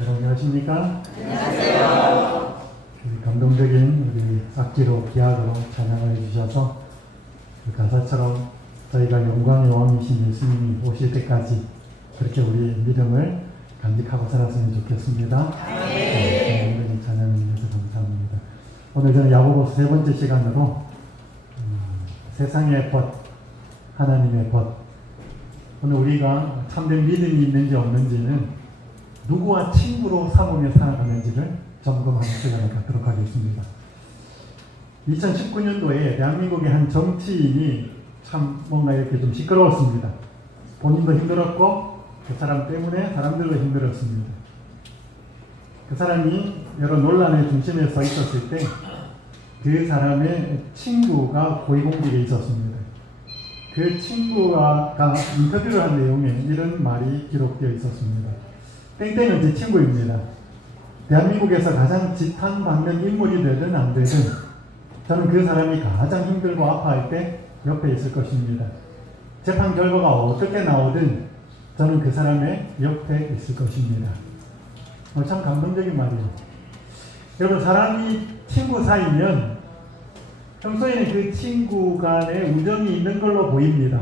여러분 안녕하십니까? 안녕하세요. 감동적인 우리 악기로 기악으로 찬양을 해주셔서 그 가사처럼 저희가 영광의 왕이신 예수님이 오실 때까지 그렇게 우리의 믿음을 간직하고 살았으면 좋겠습니다. 네, 찬양을 위해서 감사합니다. 오늘 저는 야고보서 세 번째 시간으로 세상의 벗, 하나님의 벗. 오늘 우리가 참된 믿음이 있는지 없는지는 누구와 친구로 삼으며 살아가는지를 점검하는 시간을 갖도록 하겠습니다. 2019년도에 대한민국의 한 정치인이 참 뭔가 이렇게 좀 시끄러웠습니다. 본인도 힘들었고 그 사람 때문에 사람들도 힘들었습니다. 그 사람이 여러 논란의 중심에 서 있었을 때 그 사람의 친구가 고위공직에 있었습니다. 그 친구가 인터뷰를 한 내용에 이런 말이 기록되어 있었습니다. 땡땡은 제 친구입니다. 대한민국에서 가장 지탄받는 인물이 되든 안 되든 저는 그 사람이 가장 힘들고 아파할 때 옆에 있을 것입니다. 재판 결과가 어떻게 나오든 저는 그 사람의 옆에 있을 것입니다. 참 감동적인 말이에요. 여러분, 사람이 친구 사이면 평소에는 그 친구 간에 우정이 있는 걸로 보입니다.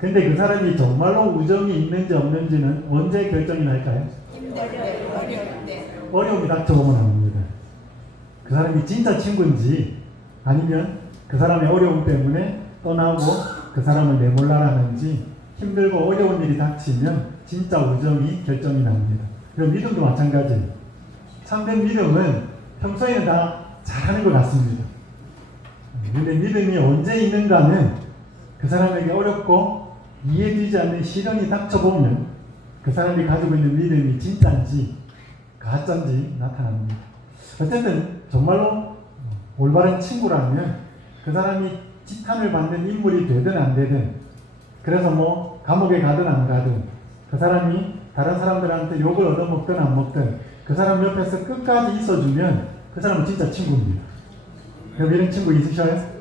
근데 그 사람이 정말로 우정이 있는지 없는지는 언제 결정이 날까요? 어려움이 닥쳐보면 압니다. 그 사람이 진짜 친구인지 아니면 그 사람의 어려움 때문에 떠나고 그 사람을 내몰라라는지 힘들고 어려운 일이 닥치면 진짜 우정이 결정이 납니다. 그리고 믿음도 마찬가지예요. 참된 믿음은 평소에는 다 잘하는 것 같습니다. 그런데 믿음이 언제 있는가는 그 사람에게 어렵고 이해되지 않는 시련이 닥쳐보면 그 사람이 가지고 있는 믿음이 진짜인지 가짜인지 나타납니다. 어쨌든 정말로 올바른 친구라면 그 사람이 지탄을 받는 인물이 되든 안 되든, 그래서 뭐 감옥에 가든 안 가든, 그 사람이 다른 사람들한테 욕을 얻어먹든 안 먹든 그 사람 옆에서 끝까지 있어주면 그 사람은 진짜 친구입니다. 그럼 이런 친구 있으셔요?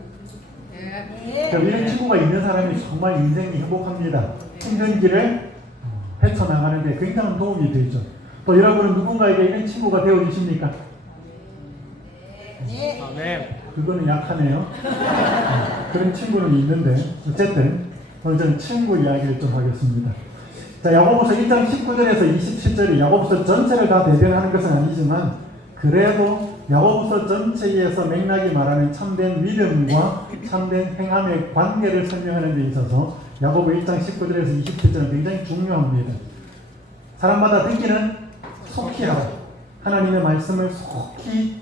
네. 그럼 이런 친구가 있는 사람이 정말 인생이 행복합니다. 힘든 길을 헤쳐나가는데 굉장한 도움이 되죠. 또 여러분은 누군가에게 이런 친구가 되어주십니까? 네. 그거는 약하네요. 그런 친구는 있는데 어쨌든 오늘 저는 친구 이야기를 좀 하겠습니다. 자, 야고보서 1장 19절에서 27절이 야고보서 전체를 다 대변하는 것은 아니지만 그래도 야고보서 전체에서 맥락이 말하는 참된 믿음과 참된 행함의 관계를 설명하는 데 있어서 야고보 1장 19절에서 27절은 굉장히 중요합니다. 사람마다 듣기는 속히 하라. 하나님의 말씀을 속히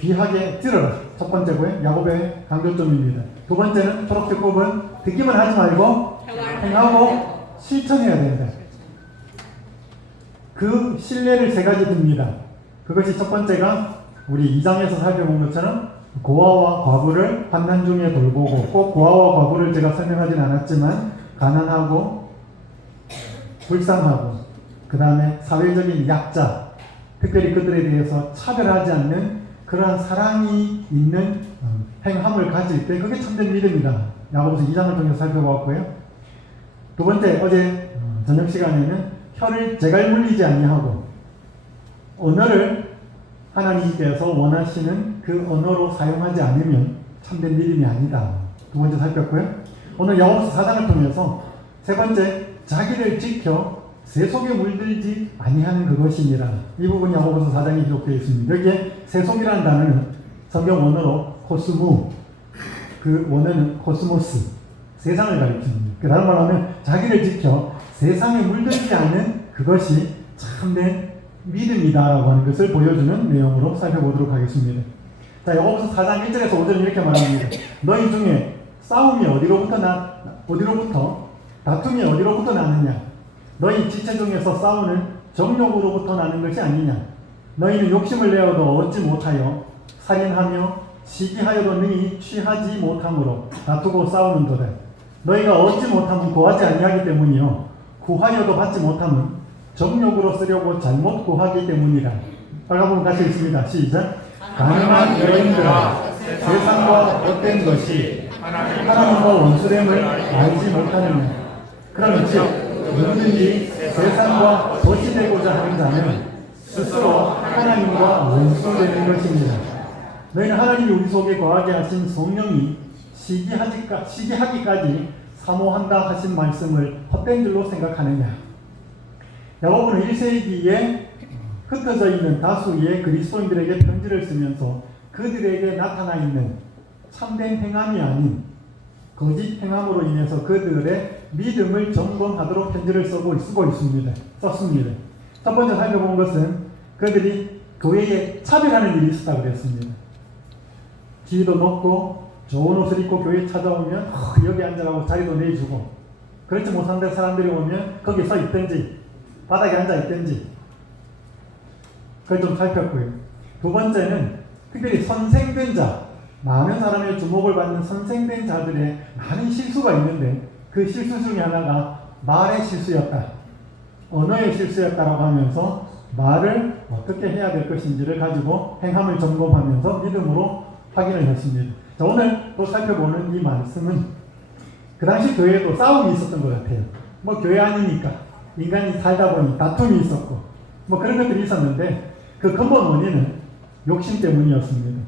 귀하게 들어라. 첫 번째고요. 야고보의 강조점입니다. 두 번째는 초록색 부분, 듣기만 하지 말고 행하고 실천해야 된다. 그 신뢰를 세 가지 듭니다. 그것이 첫 번째가 우리 2장에서 살펴본 것처럼 고아와 과부를 환난 중에 돌보고, 꼭 고아와 과부를 제가 설명하진 않았지만 가난하고 불쌍하고 그 다음에 사회적인 약자, 특별히 그들에 대해서 차별하지 않는 그러한 사랑이 있는 행함을 가질 때 그게 참된 믿음이다. 야고보서 2장을 통해서 살펴보았고요. 두 번째, 어제 저녁 시간에는 혀를 제갈 물리지 아니하고 언어를 하나님께서 원하시는 그 언어로 사용하지 않으면 참된 믿음이 아니다. 두 번째 살폈고요. 오늘 야고보서 4장을 통해서 세 번째, 자기를 지켜 세속에 물들지 아니하는 그것이니라. 이 부분이 야고보서 4장에 기록되어 있습니다. 여기에 세속이라는 단어는 성경 원어로 코스무, 그 원어는 코스모스, 세상을 가리킵니다. 그 다른 말로 하면 자기를 지켜 세상에 물들지 않은 그것이 참된 믿음이다라고 하는 것을 보여주는 내용으로 살펴보도록 하겠습니다. 자, 야고보서 4장 1절에서 5절은 이렇게 말합니다. 너희 중에 싸움이 어디로부터 다툼이 어디로부터 나느냐? 너희 지체 중에서 싸우는 정욕으로부터 나는 것이 아니냐? 너희는 욕심을 내어도 얻지 못하여 살인하며 시기하여도 능히 취하지 못함으로 다투고 싸우는도다. 너희가 얻지 못함은 구하지 아니하기 때문이요 구하여도 받지 못함은 정욕으로 쓰려고 잘못 구하기 때문이라. 빨간불 같이 읽습니다. 시작. 가늠한 여인들아, 세상과 헛된 것이 하나님과 원수됨을 알지 못하느냐. 그러면 즉 누구든지 세상과 덫이 되고자 하는 자는 스스로 하나님과 원수되는 것입니다. 너희는 하나님이 우리 속에 거하게 하신 성령이 시기하기까지 사모한다 하신 말씀을 헛된 줄로 생각하느냐. 야고보는 1세기에 흩어져 있는 다수의 그리스도인들에게 편지를 쓰면서 그들에게 나타나 있는 참된 행함이 아닌 거짓 행함으로 인해서 그들의 믿음을 점검하도록 편지를 썼습니다. 첫 번째 살펴본 것은 그들이 교회에 차별하는 일이 있었다고 그랬습니다. 지위도 높고 좋은 옷을 입고 교회에 찾아오면 여기 앉으라고 자리도 내주고, 그렇지 못한 사람들이 오면 거기 서 있든지 바닥에 앉아 있든지, 그걸 좀 살폈고요. 두 번째는 특별히 선생된 자, 많은 사람의 주목을 받는 선생된 자들의 많은 실수가 있는데 그 실수 중에 하나가 말의 실수였다, 언어의 실수였다라고 하면서 말을 어떻게 해야 될 것인지를 가지고 행함을 점검하면서 믿음으로 확인을 했습니다. 자, 오늘 또 살펴보는 이 말씀은 그 당시 교회에도 싸움이 있었던 것 같아요. 뭐 교회 아니니까 인간이 살다 보니 다툼이 있었고 뭐 그런 것들이 있었는데 그 근본 원인은 욕심 때문이었습니다.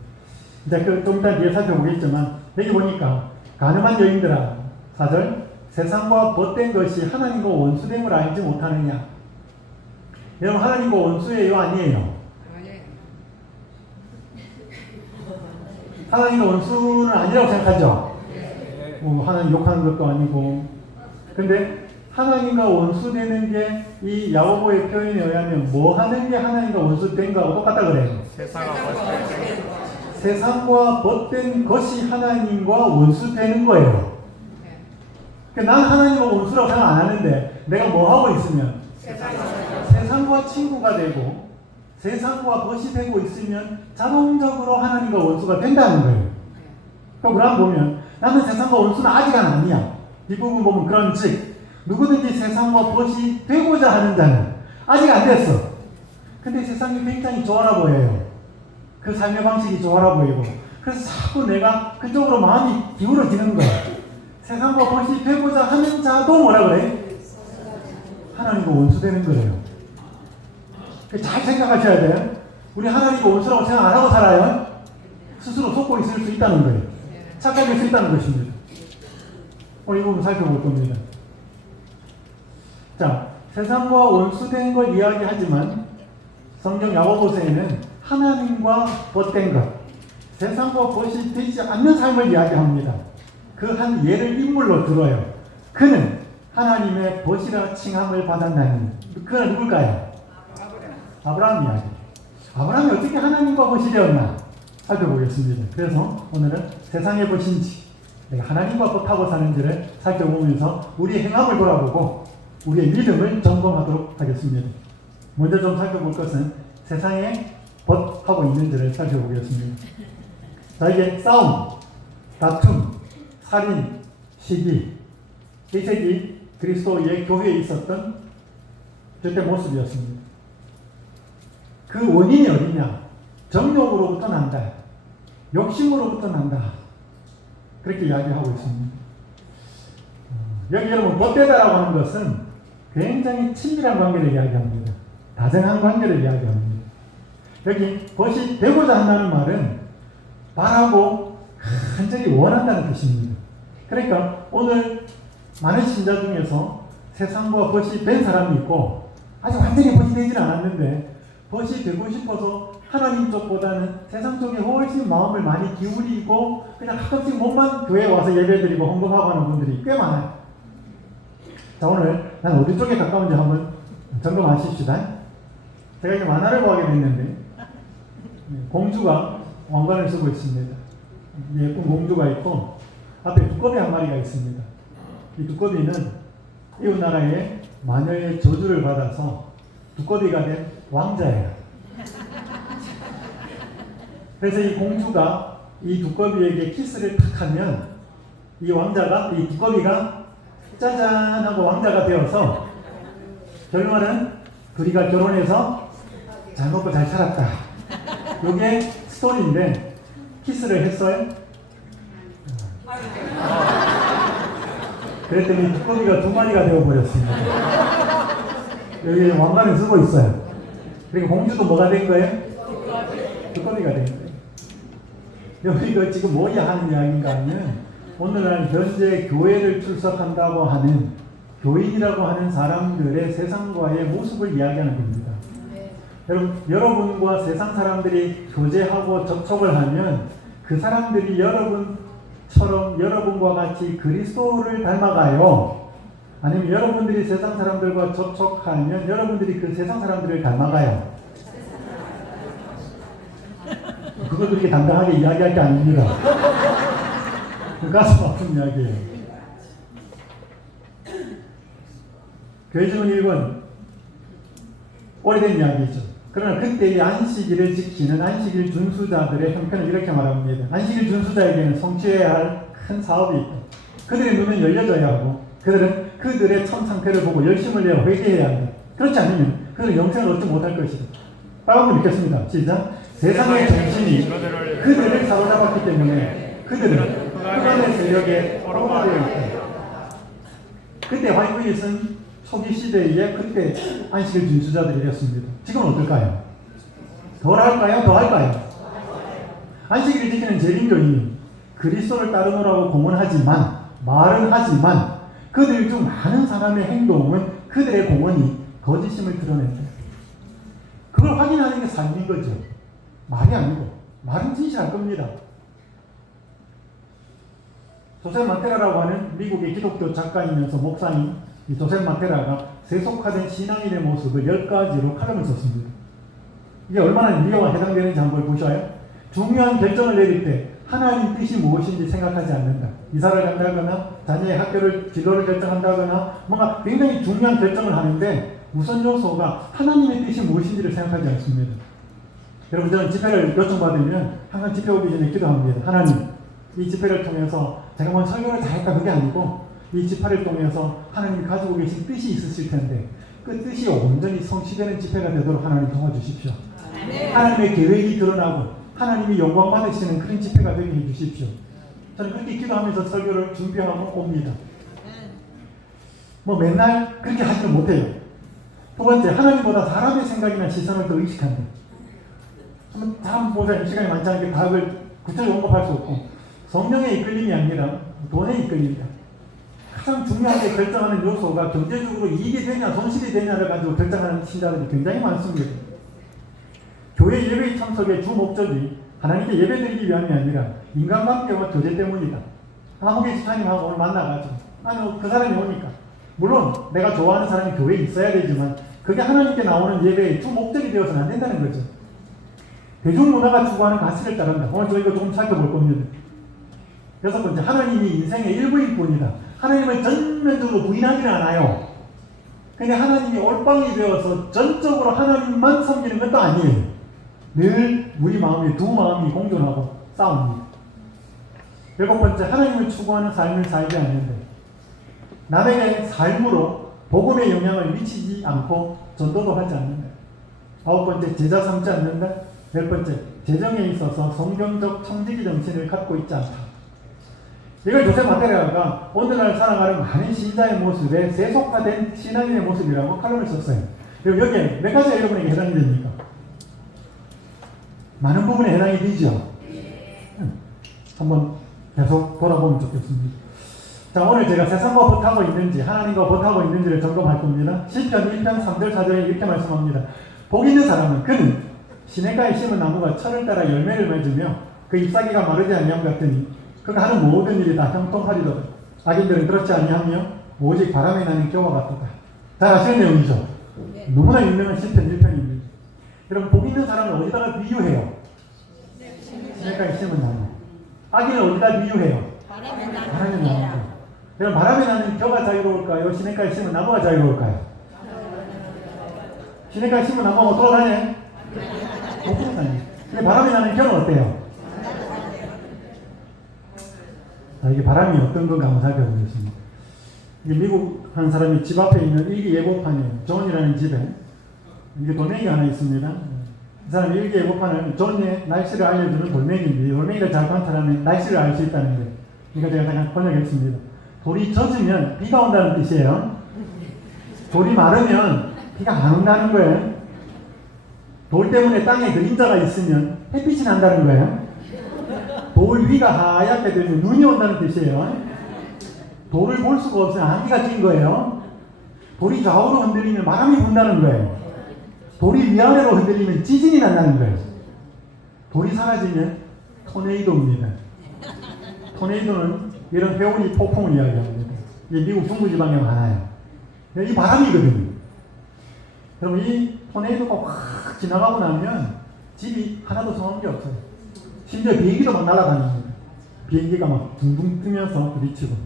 이제 좀 이따 뒤에 살펴보겠지만 여기 보니까 가늠한 여인들아, 4절, 세상과 벗된 것이 하나님과 원수됨을 알지 못하느냐. 여러분, 하나님과 원수예요, 아니에요? 하나님과 원수는 아니라고 생각하죠? 하나님 욕하는 것도 아니고. 근데 하나님과 원수되는 게 이 야고보의 표현에 의하면 뭐 하는 게 하나님과 원수된 거하고 똑같다 그래요. 세상과 벗된 것이 하나님과 원수되는 거예요. 그러니까 난 하나님과 원수라고 생각 안 하는데 내가 뭐 하고 있으면 세상과 친구가 되고 세상과 벗이 되고 있으면 자동적으로 하나님과 원수가 된다는 거예요. 그럼 보면 나는 세상과 원수는 아직은 아니야. 뒷부분 보면 그런즉 누구든지 세상과 벗이 되고자 하는 자는 아직 안 됐어. 근데 세상이 굉장히 좋아라 보여요. 그 삶의 방식이 좋아라 보이고, 그래서 자꾸 내가 그쪽으로 마음이 기울어지는 거야. 세상과 벗이 되고자 하는 자도 뭐라 그래? 하나님과 원수되는 거예요. 잘 생각하셔야 돼요. 우리 하나님과 원수라고 생각 안 하고 살아요. 스스로 속고 있을 수 있다는 거예요. 착각할 수 있다는 것입니다. 오늘 이 부분 살펴볼 겁니다. 자, 세상과 원수된 걸 이야기하지만 성경 야고보서에는 하나님과 벗된 것, 세상과 벗이 되지 않는 삶을 이야기합니다. 그 한 예를 인물로 들어요. 그는 하나님의 벗이라 칭함을 받았나니, 그는 누굴까요? 아브라함 이야기. 아브라함이 어떻게 하나님과 벗이 되었나 살펴보겠습니다. 그래서 오늘은 세상의 벗인지 내가 하나님과 벗하고 사는지를 살펴보면서 우리의 행함을 돌아보고 우리의 믿음을 점검하도록 하겠습니다. 먼저 좀 살펴볼 것은 세상에 벗하고 있는지를 살펴보겠습니다. 자, 이게 싸움, 다툼, 살인, 시기, 1세기 그리스도의 교회에 있었던 저때 모습이었습니다. 그 원인이 어디냐? 정욕으로부터 난다. 욕심으로부터 난다. 그렇게 이야기하고 있습니다. 여기 여러분, 벗되다라고 하는 것은 굉장히 친밀한 관계를 이야기합니다. 다정한 관계를 이야기합니다. 여기 벗이 되고자 한다는 말은 바라고 간절히 원한다는 뜻입니다. 그러니까 오늘 많은 신자 중에서 세상과 벗이 된 사람이 있고 아직 완전히 벗이 되지는 않았는데 벗이 되고 싶어서 하나님 쪽보다는 세상 쪽에 훨씬 마음을 많이 기울이고 그냥 가끔씩 몸만 교회에 와서 예배드리고 헌금하고 하는 분들이 꽤 많아요. 자, 오늘 난 어디 쪽에 가까운지 한번 점검하십시다. 제가 이제 만화를 보게 됐는데 공주가 왕관을 쓰고 있습니다. 예쁜 공주가 있고 앞에 두꺼비 한 마리가 있습니다. 이 두꺼비는 이웃 나라의 마녀의 저주를 받아서 두꺼비가 된 왕자예요. 그래서 이 공주가 이 두꺼비에게 키스를 탁 하면 이 왕자가, 이 두꺼비가 짜잔 하고 왕자가 되어서 결말은 둘이가 결혼해서 잘 먹고 잘 살았다. 이게 스토리인데 키스를 했어요? 그랬더니 두꺼비가 두 마리가 되어버렸습니다. 여기 왕관을 쓰고 있어요. 그리고 공주도 뭐가 된 거예요? 두꺼비가 된 거예요. 여기가 지금 뭐야 하는 이야기인가 하면 오늘날 현재 교회를 출석한다고 하는 교인이라고 하는 사람들의 세상과의 모습을 이야기하는 겁니다. 여러분, 여러분과 세상 사람들이 교제하고 접촉을 하면 그 사람들이 여러분처럼 여러분과 같이 그리스도를 닮아가요? 아니면 여러분들이 세상 사람들과 접촉하면 여러분들이 그 세상 사람들을 닮아가요? 그거 그렇게 당당하게 이야기할 게 아닙니다. 그 가슴 아픈 이야기예요. 교회증은 1번 오래된 이야기죠. 그러나 그때의 안식일을 지키는 안식일 준수자들의 형편을 이렇게 말합니다. 안식일 준수자에게는 성취해야 할 큰 사업이 있다. 그들의 눈은 열려져야 하고 그들은 그들의 참 상태를 보고 열심을 내어 회개해야 한다. 그렇지 않으면 그들은 영생을 얻지 못할 것이다. 빨간불 읽겠습니다. 시작. 세상의 정신이 그들을 사로잡았기 때문에 그들은 흑암의 세력에 포로되어 있다. 그때 화이트잇은 초기 시대에 그때 안식일 준수자들이었습니다. 지금은 어떨까요? 덜 할까요? 더 할까요? 안식일을 지키는 재림교인이 그리스도를 따르노라고 공언하지만 말은 하지만 그들 중 많은 사람의 행동은 그들의 공언이 거짓임을 드러낸다. 그걸 확인하는 게 삶인 거죠. 말이 아니고 말은 진실할 겁니다. 조셉 마테라라고 하는 미국의 기독교 작가이면서 목사인 이 조셉 마테라가 세속화된 신앙인의 모습을 10가지로 칼럼을 썼습니다. 이게 얼마나 위험에 해당되는지 한번 보셔요. 중요한 결정을 내릴 때 하나님 뜻이 무엇인지 생각하지 않는다. 이사를 간다거나 자녀의 학교를 진로를 결정한다거나 뭔가 굉장히 중요한 결정을 하는데 우선 요소가 하나님의 뜻이 무엇인지를 생각하지 않습니다. 여러분, 저는 집회를 요청받으면 항상 집회 오기 전에 기도합니다. 하나님, 이 집회를 통해서 제가 뭐 설교를 잘했다 그게 아니고 이 집회를 통해서 하나님이 가지고 계신 뜻이 있으실 텐데 그 뜻이 온전히 성취되는 집회가 되도록 하나님 도와주십시오. 하나님의 계획이 드러나고 하나님이 영광 받으시는 그런 집회가 되게 해주십시오. 저는 그렇게 기도하면서 설교를 준비하고 옵니다. 뭐 맨날 그렇게 하지는 못해요. 두 번째, 하나님보다 사람의 생각이나 시선을 더 의식한다. 사람 보자 시간이 많지 않게 답을 구체적으로 언급할 수 없고 성령의 이끌림이 아니라 돈의 이끌림이다. 가장 중요하게 결정하는 요소가 경제적으로 이익이 되냐 손실이 되냐를 가지고 결정하는 신자들이 굉장히 많습니다. 교회 예배 참석의 주 목적이 하나님께 예배드리기 위함이 아니라 인간관계와 교제 때문이다. 한국의 집사님하고 오늘 만나가지고 아니 그 사람이 오니까 물론 내가 좋아하는 사람이 교회에 있어야 되지만 그게 하나님께 나오는 예배의 주 목적이 되어서는 안 된다는 거죠. 대중문화가 추구하는 가치를 따른다. 오늘 저희가 조금 살펴볼 겁니다. 6번째, 하나님이 인생의 일부일 뿐이다. 하나님을 전면적으로 부인하지는 않아요. 근데 하나님이 올빵이 되어서 전적으로 하나님만 섬기는 것도 아니에요. 늘 우리 마음에 두 마음이 공존하고 싸웁니다. 7번째, 하나님을 추구하는 삶을 살지 않는다. 남에게 삶으로 복음의 영향을 미치지 않고 전도도 하지 않는다. 9번째, 제자 삼지 않는다. 10번째, 재정에 있어서 성경적 청지기 정신을 갖고 있지 않다. 이걸 조셉 마테라가 오늘날 살아가는 많은 신자의 모습에 세속화된 신앙인의 모습이라고 칼럼을 썼어요. 그리고 여기에 몇 가지가 여러분에게 해당이 됩니까? 많은 부분에 해당이 되죠. 한번 계속 돌아보면 좋겠습니다. 자, 오늘 제가 세상과 벗하고 있는지 하나님과 벗하고 있는지를 점검할 겁니다. 시편 1편 3절 4절에 이렇게 말씀합니다. 복 있는 사람은 그는 시냇가에 심은 나무가 철을 따라 열매를 맺으며 그 잎사귀가 마르지 아니함 같으니 그가 하는 모든 일이 다 형통하리로다. 악인들은 그렇지 아니하며 오직 바람에 나는 겨와 같도다. 잘 아시는 내용이죠? 너무나 유명한 시편 1편입니다. 여러분, 복 있는 사람은 어디다가 비유해요? 시냇가에 심은 나무. 악인은 어디다 비유해요? 바람에 나는 나무. 여러분, 바람에 나는 겨가 자유로울까요? 시냇가에 심은 나무가 자유로울까요? 시냇가에 심은 나무가 돌아다녀요? 못 돌아다녀요. 근데 바람에 나는 겨는 어때요? 자, 이게 바람이 어떤 건가 한번 살펴보겠습니다. 이게 미국 한 사람이 집 앞에 있는 일기 예고판이에요. 존이라는 집에 이게 돌멩이가 하나 있습니다. 이 사람이 일기 예고판을 존의 날씨를 알려주는 돌멩이인데 돌멩이를 잘 관찰하면 날씨를 알 수 있다는 거예요. 이거 제가 잠깐 번역했습니다. 돌이 젖으면 비가 온다는 뜻이에요. 돌이 마르면 비가 안 온다는 거예요. 돌 때문에 땅에 그림자가 있으면 햇빛이 난다는 거예요. 돌 위가 하얗게 되면 눈이 온다는 뜻이에요. 돌을 볼 수가 없으면 안개가 낀 거예요. 돌이 좌우로 흔들리면 바람이 분다는 거예요. 돌이 위아래로 흔들리면 지진이 난다는 거예요. 돌이 사라지면 토네이도입니다. 토네이도는 이런 회오리 폭풍을 이야기합니다. 이게 미국 중부지방에 많아요. 이 바람이거든요. 그럼 이 토네이도가 확 지나가고 나면 집이 하나도 서는 게 없어요. 심지어 비행기도 막 날아다닙니다. 비행기가 막 둥둥 뜨면서 부딪히고.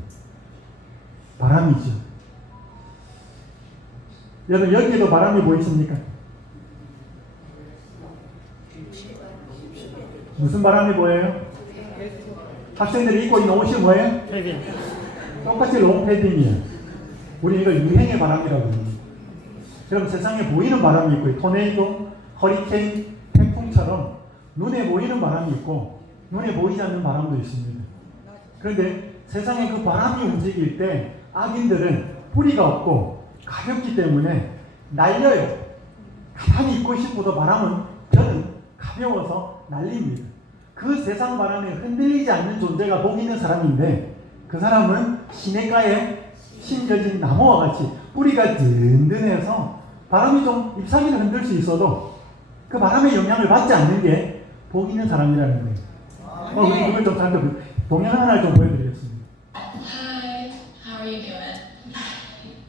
바람이죠. 여러분 여기에도 바람이 보이십니까? 무슨 바람이 보여요? 학생들이 입고 있는 옷이 뭐예요? 패딩. 똑같이 롱 패딩이에요. 우리 이걸 유행의 바람이라고 합니다. 그럼 세상에 보이는 바람이 있고 토네이도, 허리케인, 태풍처럼 눈에 보이는 바람이 있고 눈에 보이지 않는 바람도 있습니다. 그런데 세상에 그 바람이 움직일 때 악인들은 뿌리가 없고 가볍기 때문에 날려요. 가만히 있고 싶어도 저는 가벼워서 날립니다. 그 세상 바람에 흔들리지 않는 존재가 복 있는 사람인데 그 사람은 시냇가에 심겨진 나무와 같이 뿌리가 든든해서 바람이 좀 잎사귀를 흔들 수 있어도 그 바람의 영향을 받지 않는 게 복 있는 사람이라는 거예요. 우리 그걸 좀 잠깐 동영 하나를 좀 보여드리겠습니다. Hi, how are you doing?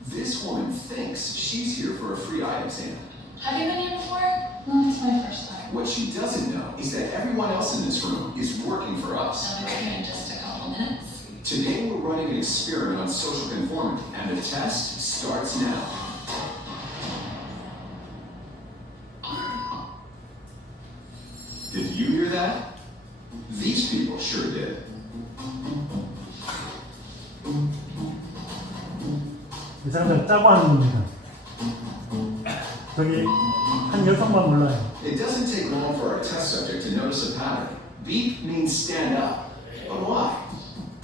This woman thinks she's here for a free eye exam. Have you been here before? No, it's my first time. What she doesn't know is that everyone else in this room is working for us. I'll be here in just a couple minutes. Today we're running an experiment on social conformity, and the test starts now. Did you hear that? These people sure did. 이 사람들 짜고 하는 겁니다. 저기 한 여성만 몰라요. It doesn't take long for our test subject to notice a pattern. Beep means stand up. But why?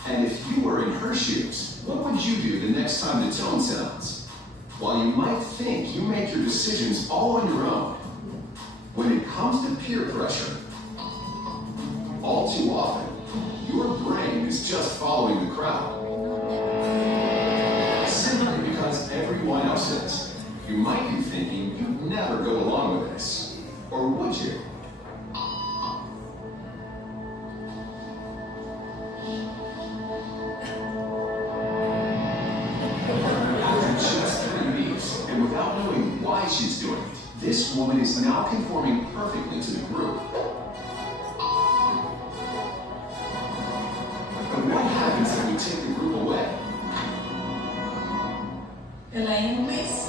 And if you were in her shoes, what would you do the next time the tone sounds? While you might think you make your decisions all on your own, when it comes to peer pressure, all too often, your brain is just following the crowd. Simply because everyone else is. You might be thinking you'd never go along with this. Or would you? After just 3 weeks, and without knowing why she's doing it, this woman is now conforming perfectly to the group. But what happens if we take the group away? Elaine, please.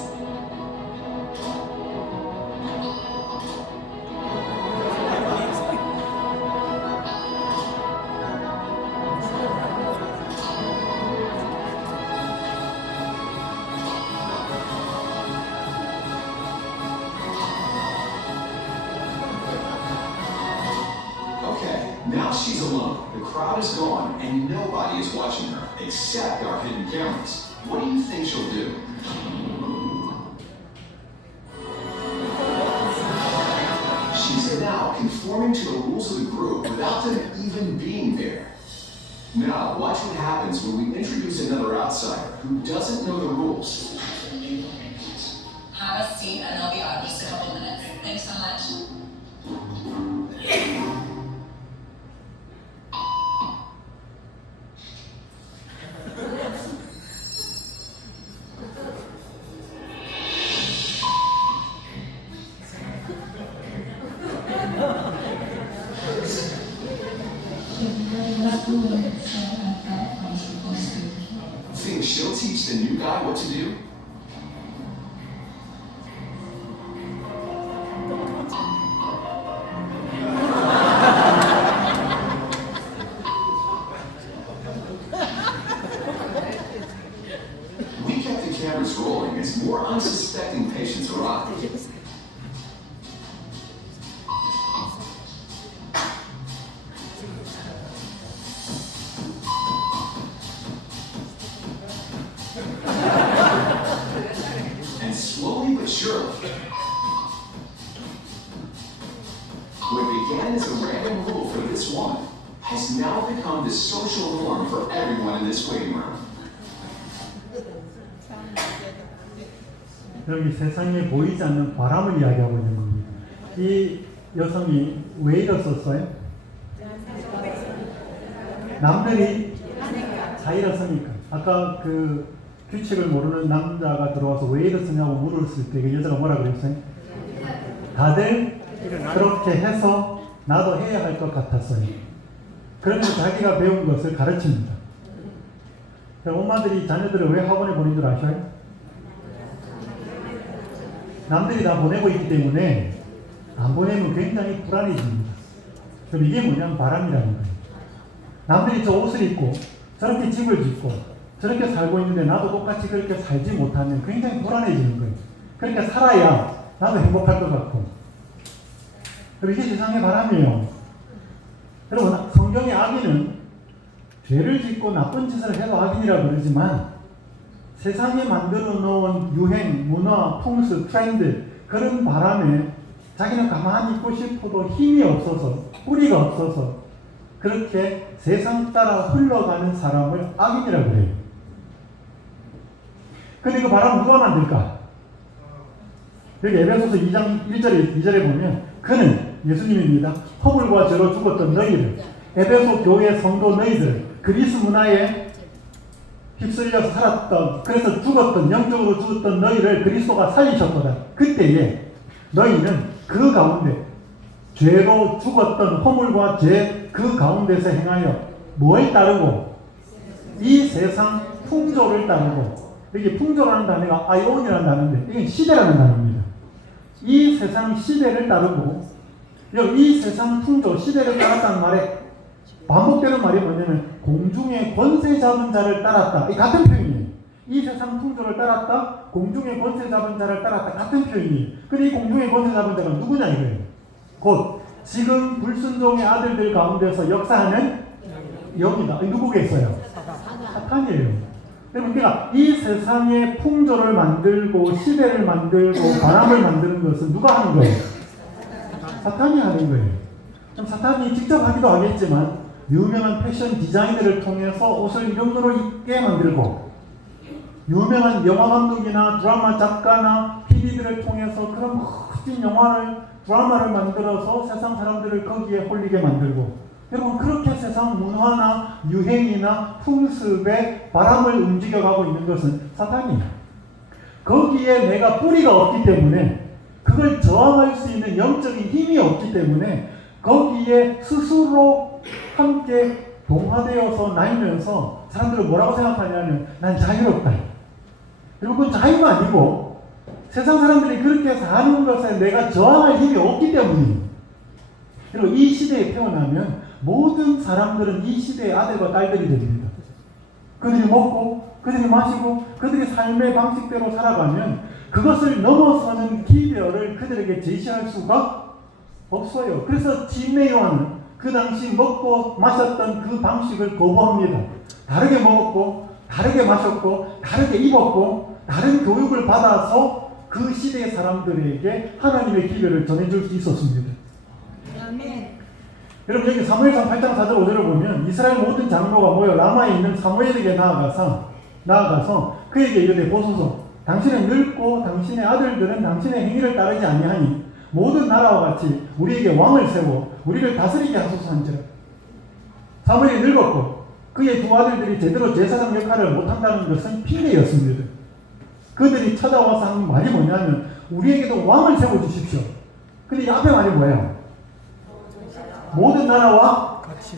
Okay, now she's alone. The crowd is gone, and nobody is watching her, except our hidden cameras. What do you think she'll do? She's now conforming to the rules of the group without them even being there. Now, watch what happens when we introduce another outsider who doesn't know the rules. Have a seat and I'll be out in just a couple minutes. Thanks so much. Think she'll teach the new guy what to do? We kept the cameras rolling as more unsuspecting patients arrived. And slowly but surely, now become the social norm for everyone in this waiting room. 여기 세상에 보이지 않는 바람을 이야기하고 있는 겁니다. 이 여성이 왜 이랬었어요? 남들이 다 일어서니까. 아까 그 규칙을 모르는 남자가 들어와서 왜 이랬었냐고 물었을 때 그 여자가 뭐라 그랬어요? 다들 그렇게 해서 나도 해야 할 것 같았어요. 그러면서 자기가 배운 것을 가르칩니다. 엄마들이 자녀들을 왜 학원에 보낸 줄 아셔요? 남들이 다 보내고 있기 때문에 안 보내면 굉장히 불안해집니다. 그럼 이게 뭐냐면 바람이라는 거예요. 남들이 저 옷을 입고 저렇게 집을 짓고 저렇게 살고 있는데 나도 똑같이 그렇게 살지 못하면 굉장히 불안해지는 거예요. 그러니까 살아야 나도 행복할 것 같고. 그럼 이게 세상의 바람이에요. 여러분, 성경의 악인은 죄를 짓고 나쁜 짓을 해도 악인이라고 그러지만 세상에 만들어 놓은 유행, 문화, 풍습, 트렌드 그런 바람에 자기는 가만히 있고 싶어도 힘이 없어서 뿌리가 없어서 그렇게 세상 따라 흘러가는 사람을 악인이라고 그래요. 근데 그 바람 누가 만들까? 여기 에베소서 2장 1절에 2절에 보면 그는 예수님입니다. 허물과 죄로 죽었던 너희를 에베소 교회 성도 너희들 그리스 문화에 휩쓸려서 살았던 그래서 죽었던 영적으로 죽었던 너희를 그리스도가 살리셨거든. 그때에 너희는 그 가운데 죄로 죽었던 허물과 죄 그 가운데서 행하여 뭘 따르고 이 세상 풍조를 따르고 여기 풍조라는 단어가 아이온이라는 단어인데 이게 시대라는 단어입니다. 이 세상 시대를 따르고 이 세상 풍조 시대를 따랐다는 말에 반복되는 말이 뭐냐면 공중의 권세 잡은 자를 따랐다. 이 같은 표현이에요. 이 세상 풍조를 따랐다. 공중의 권세 잡은 자를 따랐다. 같은 표현이에요. 근데 이 공중의 권세 잡은 자가 누구냐 이거예요. 곧 지금 불순종의 아들들 가운데서 역사하는 여기다. 누구겠어요? 사탄이에요. 그러니까 이 세상의 풍조를 만들고 시대를 만들고 바람을 만드는 것은 누가 하는 거예요? 사탄이 하는 거예요. 그럼 사탄이 직접 하기도 하겠지만 유명한 패션 디자이너를 통해서 옷을 이 정도로 입게 만들고 유명한 영화 감독이나 드라마 작가나 PD들을 통해서 그런 멋진 영화를 드라마를 만들어서 세상 사람들을 거기에 홀리게 만들고 여러분 그렇게 세상 문화나 유행이나 풍습에 바람을 움직여가고 있는 것은 사탄이에요. 거기에 내가 뿌리가 없기 때문에 그걸 저항할 수 있는 영적인 힘이 없기 때문에 거기에 스스로 함께 동화되어서 날면서 사람들은 뭐라고 생각하냐면 난 자유롭다. 그리고 그건 자유가 아니고 세상 사람들이 그렇게 사는 것에 내가 저항할 힘이 없기 때문이에요. 그리고 이 시대에 태어나면 모든 사람들은 이 시대의 아들과 딸들이 됩니다. 그들이 먹고 그들이 마시고 그들의 삶의 방식대로 살아가면 그것을 넘어서는 기별을 그들에게 제시할 수가 없어요. 그래서 진메 요한은 그 당시 먹고 마셨던 그 방식을 거부합니다. 다르게 먹었고 다르게 마셨고 다르게 입었고 다른 교육을 받아서 그 시대의 사람들에게 하나님의 기별을 전해줄 수 있었습니다. 아멘. 여러분 여기 사무엘상 8장 4절 5절을 보면 이스라엘 모든 장로가 모여 라마에 있는 사무엘에게 나아가서 그에게 이르되 보소서 당신은 늙고 당신의 아들들은 당신의 행위를 따르지 아니하니 모든 나라와 같이 우리에게 왕을 세워 우리를 다스리게 하소서 한지라. 사무엘이 늙었고 그의 두 아들들이 제대로 제사장 역할을 못한다는 것은 핑계였습니다. 그들이 찾아와서 하는 말이 뭐냐면 우리에게도 왕을 세워주십시오. 근데 이 앞에 말이 뭐예요? 모든 나라와 같이.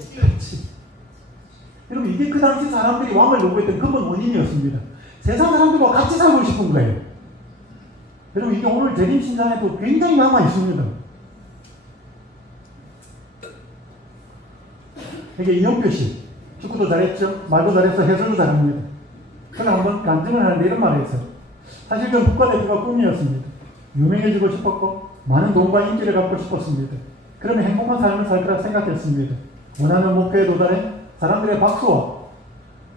여러분 이게 그 당시 사람들이 왕을 요구했던 근본 원인이었습니다. 세상 사람들과 같이 살고 싶은 거예요. 여러분 이게 오늘 재림신장에도 굉장히 남아 있습니다. 이게 이영표 씨 축구도 잘했죠. 말도 잘했어. 해설도 잘합니다. 그냥 한번 간증을 하는데 이런 말을 했어요. 사실 전 국가대표가 꿈이었습니다. 유명해지고 싶었고 많은 돈과 인기를 갖고 싶었습니다. 그러면 행복한 삶을 살 거라 생각했습니다. 원하는 목표에 도달해 사람들의 박수와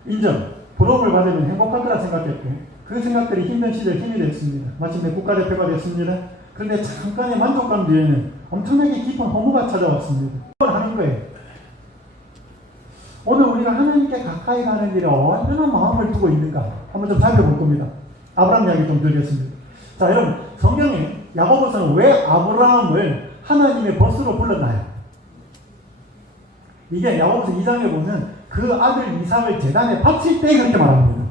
인정, 부러움을 받으면 행복할 거라 생각했고 그 생각들이 힘든 시대에 힘이 됐습니다. 마침내 국가대표가 됐습니다. 그런데 잠깐의 만족감 뒤에는 엄청나게 깊은 허무가 찾아왔습니다. 그걸 하는 거예요. 우리가 하나님께 가까이 가는 일에 얼마나 마음을 두고 있는가 한번 좀 살펴볼 겁니다. 아브라함 이야기 좀 드리겠습니다. 자, 여러분 성경에 야고보서는 왜 아브라함을 하나님의 벗으로 불렀나요? 이게 야고보서 2장에 보면 그 아들 이삭을 제단에 바칠 때 그렇게 말합니다.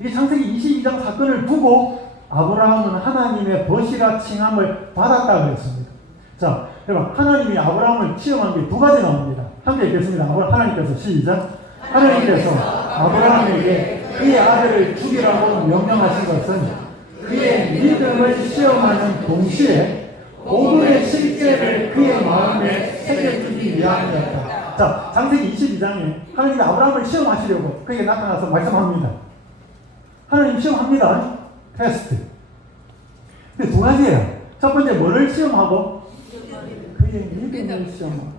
이게 창세기 22장 사건을 두고 아브라함은 하나님의 벗이라 칭함을 받았다 그랬습니다. 자, 여러분 하나님이 아브라함을 시험한 게 두 가지 나옵니다. 함께 읽겠습니다. 하나님께서 시작. 하나님께서 아브라함에게 그의 아들을 죽이라고 명령하신 것은 그의 믿음을 시험하는 동시에 복음의 실제를 그의 마음에 새겨주기 위함이었다. 자, 창세기 22장에 하나님이 아브라함을 시험하시려고 그에게 나타나서 말씀합니다. 하나님 시험합니다. 테스트. 근데 두 가지예요. 첫 번째 뭐를 시험하고? 그의 믿음을 시험하고.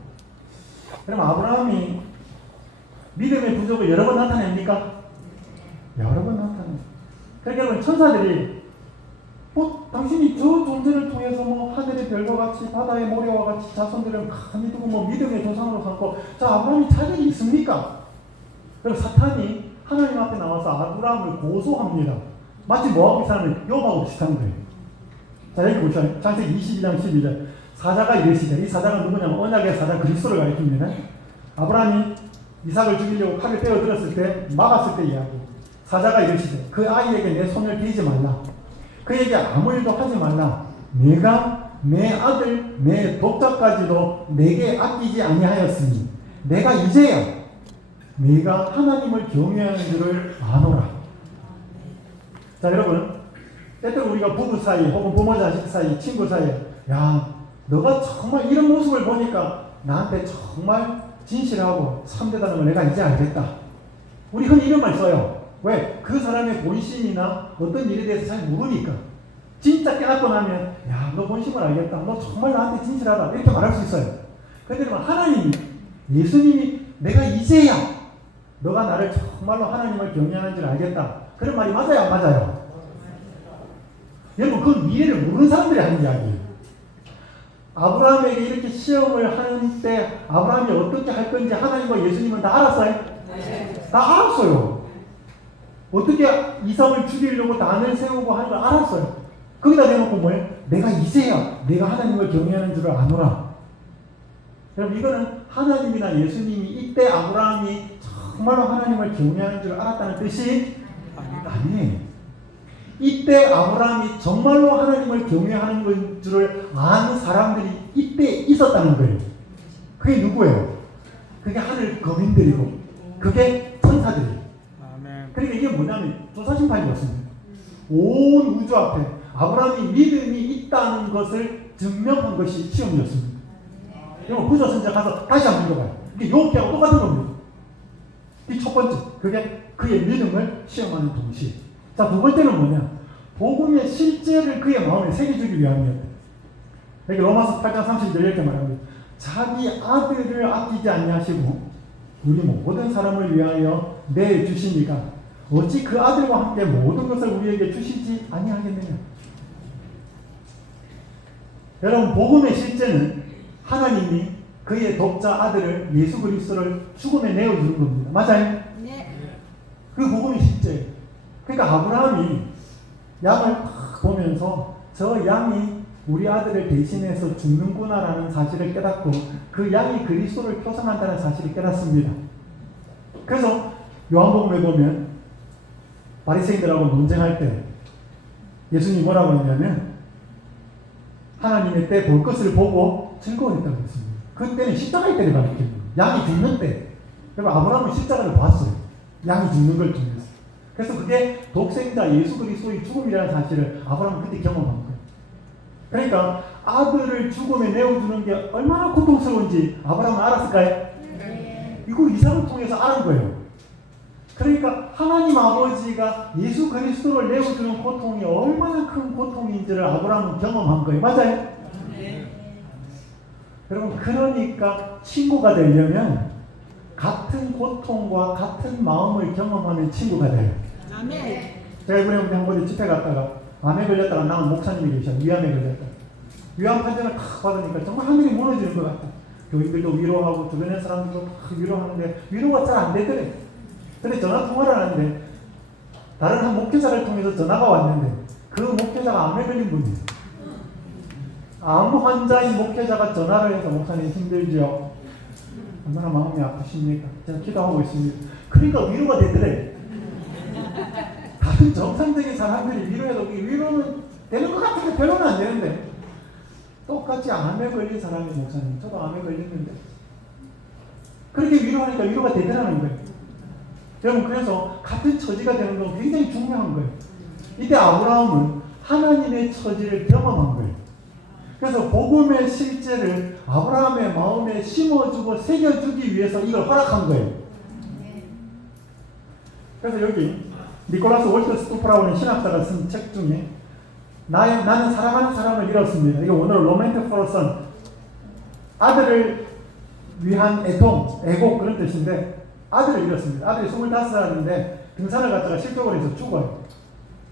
그럼 아브라함이 믿음의 부족을 여러 번 나타냅니까? 여러 번 나타냅니다. 그러니까 천사들이 당신이 저 존재를 통해서 하늘의 별과 같이 바다의 모래와 같이 자손들을 가만히 두고 믿음의 조상으로 삼고 자 아브라함이 자격이 있습니까? 그럼 사탄이 하나님 앞에 나와서 아브라함을 고소합니다. 마치 뭐하고 비슷하면 욥하고 비슷한 거예요. 자 여기 보시죠. 창세기 22장 12절 사자가 이르시되 이 사자가 누구냐면 언약의 사자 그리스도를 가리킵니다. 아브라함이 이삭을 죽이려고 칼을 떼어들었을 때 막았을 때 이야기. 사자가 이르시되 그 아이에게 내 손을 대지 말라. 그에게 아무 일도 하지 말라. 내가 내 아들 내 독자까지도 내게 아끼지 아니하였으니 내가 이제야 네가 하나님을 경외하는 줄을 아노라. 자 여러분 때때로 우리가 부부 사이 혹은 부모 자식 사이 친구 사이에 야 너가 정말 이런 모습을 보니까 나한테 정말 진실하고 참되다는 걸 내가 이제 알겠다. 우리 흔히 이런 말 써요. 왜? 그 사람의 본심이나 어떤 일에 대해서 잘 모르니까. 진짜 깨닫고 나면 야 너 본심을 알겠다. 너 정말 나한테 진실하다. 이렇게 말할 수 있어요. 그런데 하나님이 예수님이 내가 이제야 너가 나를 정말로 하나님을 경외하는 줄 알겠다. 그런 말이 맞아요? 안 맞아요? 여러분 그건 미래를 모르는 사람들이 하는 이야기예요. 아브라함에게 이렇게 시험을 하는 때 아브라함이 어떻게 할 건지 하나님과 예수님은 다 알았어요? 네. 다 알았어요. 어떻게 이삭을 죽이려고 단을 세우고 하는 걸 알았어요. 거기다 대놓고 뭐예요? 내가 이제야 내가 하나님을 경외하는 줄을 아노라. 여러분 이거는 하나님이나 예수님이 이때 아브라함이 정말로 하나님을 경외하는 줄 알았다는 뜻이 아니에요. 이때 아브라함이 정말로 하나님을 경외하는 줄을 아는 사람들이 이때 있었다는 거예요. 그게 누구예요? 그게 하늘 거민들이고 그게 천사들이에요. 그러니까 이게 뭐냐면 조사심판이었습니다. 온 우주 앞에 아브라함이 믿음이 있다는 것을 증명한 것이 시험이었습니다. 여러분 구조선자 가서 다시 한번 읽어봐요. 이게 욥기하고 똑같은 겁니다. 이 첫 번째 그게 그의 믿음을 시험하는 동시에 자 두 번째는 뭐냐 복음의 실제를 그의 마음에 새겨주기 위함이었다. 여기 로마서 8장 30절 이렇게 말합니다. 자기 아들을 아끼지 아니하시고 우리 모든 사람을 위하여 내주시니까 어찌 그 아들과 함께 모든 것을 우리에게 주시지 아니하겠느냐. 여러분 복음의 실제는 하나님이 그의 독자 아들을 예수 그리스도를 죽음에 내어주는 겁니다. 맞아요? 네. 그 복음이 실제예요. 그러니까 아브라함이 양을 딱 보면서 저 양이 우리 아들을 대신해서 죽는구나라는 사실을 깨닫고 그 양이 그리스도를 표상한다는 사실을 깨닫습니다. 그래서 요한복음에 보면 바리새인들하고 논쟁할 때 예수님이 뭐라고 했냐면 하나님의 때 볼 것을 보고 즐거워했다고 했습니다. 그때는 십자가의 때를 가리킵니다. 양이 죽는 때. 그리고 아브라함은 십자가를 봤어요. 양이 죽는 걸 통해서. 그래서 그게 독생자 예수 그리스도의 죽음이라는 사실을 아브라함은 그때 경험한 거예요. 그러니까 아들을 죽음에 내어주는 게 얼마나 고통스러운지 아브라함은 알았을까요? 네. 이거 이삭을 통해서 알은 거예요. 그러니까 하나님 아버지가 예수 그리스도를 내어주는 고통이 얼마나 큰 고통인지를 아브라함은 경험한 거예요. 맞아요? 네. 여러분 그러니까 친구가 되려면 같은 고통과 같은 마음을 경험하면 친구가 돼요. 아멘. 제가 이번에 한 번에 집회 갔다가 암에 걸렸다가 나온 목사님이 계셔. 위암에 걸렸다. 위암 판정을 탁 받으니까 정말 하늘이 무너지는 것 같다. 교인들도 위로하고 주변의 사람들도 다 위로하는데 위로가 잘 안 되더래. 근데 전화 통화를 하는데 다른 한 목회자를 통해서 전화가 왔는데 그 목회자가 암에 걸린 분이에요. 암 환자인 목회자가 전화를 해서 목사님 힘들지요? 얼마나 마음이 아프십니까? 제가 기도하고 있습니다. 그러니까 위로가 되더래. 다른 정상적인 사람들이 위로해도 위로는 되는 것 같은데 별로는 안 되는데 똑같이 암에 걸린 사람이 목사님 저도 암에 걸렸는데 그렇게 위로하니까 위로가 되더라는 거예요. 여러분 그래서 같은 처지가 되는 건 굉장히 중요한 거예요. 이때 아브라함은 하나님의 처지를 경험한 거예요. 그래서 복음의 실제를 아브라함의 마음에 심어주고 새겨주기 위해서 이걸 허락한 거예요. 그래서 여기 니콜라스 월터 스토프라고는 신학자가 쓴 책 중에 나는 사랑하는 사람을 잃었습니다. 이거 오늘 로맨틱 포러선 아들을 위한 애곡 그런 뜻인데 아들을 잃었습니다. 아들이 25살인데 등산을 갔다가 실족을 해서 죽어요.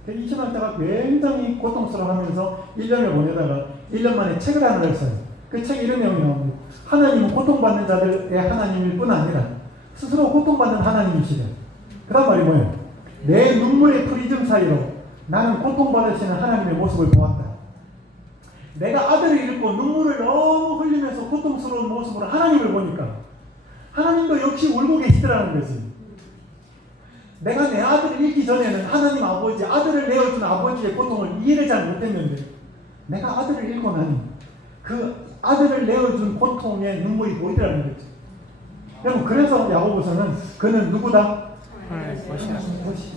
이 신학자가 굉장히 고통스러워하면서 1년을 보내다가 1년 만에 책을 하나 써요. 그 책 이런 내용이 나옵니다. 하나님은 고통받는 자들의 하나님일 뿐 아니라 스스로 고통받는 하나님이시다. 그 다음 말이 뭐예요? 내 눈물의 프리즘 사이로 나는 고통받으시는 하나님의 모습을 보았다. 내가 아들을 잃고 눈물을 너무 흘리면서 고통스러운 모습으로 하나님을 보니까 하나님도 역시 울고 계시더라는 거지. 내가 내 아들을 잃기 전에는 하나님 아버지, 아들을 내어준 아버지의 고통을 이해를 잘 못했는데 내가 아들을 잃고 나니 그 아들을 내어준 고통의 눈물이 보이더라는 거죠. 여러분 그래서 야고보서는 그는 누구다? 벗이.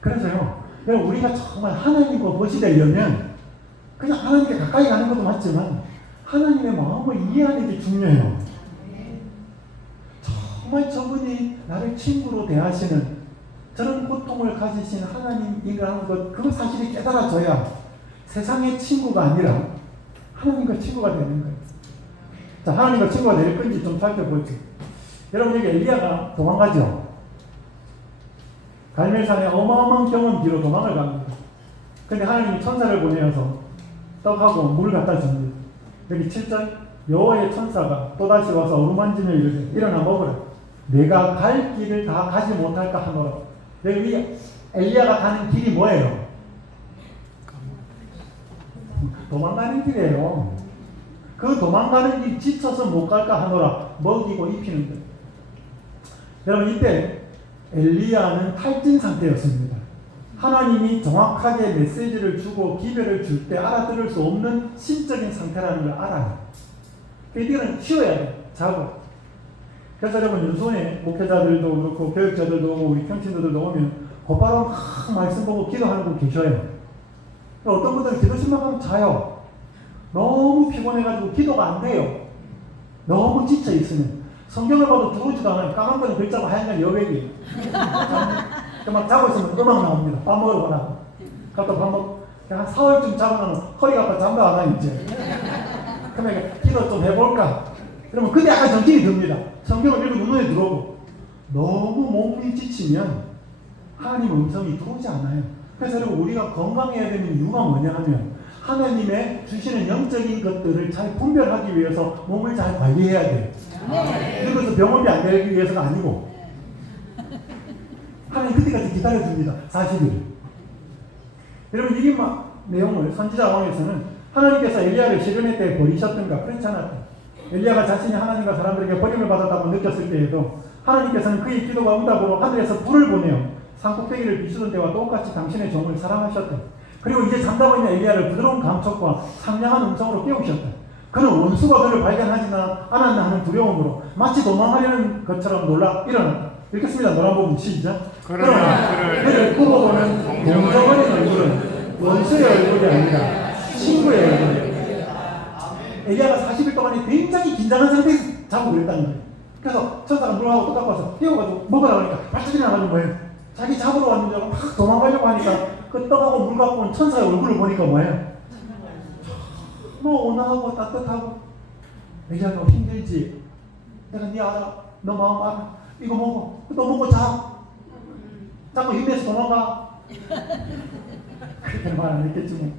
그래서요 여러분 우리가 정말 하나님과 벗이 되려면 그냥 하나님께 가까이 가는 것도 맞지만 하나님의 마음을 이해하는 게 중요해요. 정말 저분이 나를 친구로 대하시는 저런 고통을 가지신 하나님이라는 것, 그거 사실이 깨달아져야 세상의 친구가 아니라 하나님과 친구가 되는 거예요. 자, 하나님과 친구가 될 건지 좀 살펴보죠. 여러분 여기 엘리야가 도망가죠. 갈멜산에 어마어마한 경험기로 도망을 갑니다. 근데 하나님이 천사를 보내어서 떡하고 물 갖다 줍니다. 여기 7절 여호와의 천사가 또다시 와서 어루만지며 이르되 일어나 먹으라. 내가 갈 길을 다 가지 못할까 하노라. 여기 엘리야가 가는 길이 뭐예요? 도망가는 길이에요. 그 도망가는 길 지쳐서 못 갈까 하노라. 먹이고 입히는 것. 여러분 이때 엘리야는 탈진 상태였습니다. 하나님이 정확하게 메시지를 주고 기별을 줄 때 알아들을 수 없는 신적인 상태라는 걸 알아요. 이때는 쉬어야 돼요. 자고. 그래서 여러분 윤소에 목회자들도 그렇고 교육자들도 오고 우리 평신도들도 오면 곧바로 막 말씀 보고 기도하는 분 계셔요. 어떤 분들은 기도 신방하면 자요. 너무 피곤해가지고 기도가 안 돼요. 너무 지쳐 있으면. 성경을 봐도 들어오지도 않아요. 까만 거는 글자고 하얀 건 여백이에요. 막 자고 있으면 음악 나옵니다. 밥 먹으러 가라고. 갔다 밥 먹고 한 4월쯤 자고 나면 허리가 아파 잠도 안 와요 이제. 그러면 기도 좀 해볼까? 그러면 그때 약간 정신이 듭니다. 성경을 읽고 눈에 들어오고 너무 몸이 지치면 하나님 음성이 들어오지 않아요. 그래서 여러분 우리가 건강해야 되는 이유가 뭐냐 하면 하나님의 주시는 영적인 것들을 잘 분별하기 위해서 몸을 잘 관리해야 돼요. 그래서 병원비 안 내기 위해서가 아니고 하나님 그때까지 기다려줍니다. 40일. 여러분 이 내용을 선지자 왕에서는 하나님께서 엘리야를 시련의 때에 버리셨던가 그렇지 않았다. 엘리야가 자신이 하나님과 사람들에게 버림을 받았다고 느꼈을 때에도 하나님께서는 그의 기도가 응답으로 하늘에서 불을 보내어 산꼭대기를 비추던 때와 똑같이 당신의 종을 사랑하셨다. 그리고 이제 잠자고 있는 엘리야를 부드러운 감촉과 상냥한 음성으로 깨우셨다. 그는 원수가 그를 발견하지나 않았나 하는 두려움으로 마치 도망하려는 것처럼 놀라 일어났다. 읽겠습니다. 노란 부분 시작. 그러나 그를 보고 보는 동정어린 얼굴은 원수의 얼굴이 아니라 친구의 얼굴이다. 엘리야가 40일 동안에 굉장히 긴장한 상태에서 자고 그랬다는 거예요. 그래서 천사가 물하고 똑같고 와서 깨워가지고 먹으라고 하니까 발전이 나가는 거예요. 자기 잡으러 왔는데 막 도망가려고 하니까 그 떡하고 물 갖고 온 천사의 얼굴을 보니까 뭐예요? 너 온화하고 따뜻하고 엘리야 너 힘들지? 내가 네 알아. 너 마음 알아. 이거 먹어. 너 먹고 자. 자꾸 힘내서 도망가. 그렇게 말 안 했겠지 뭐.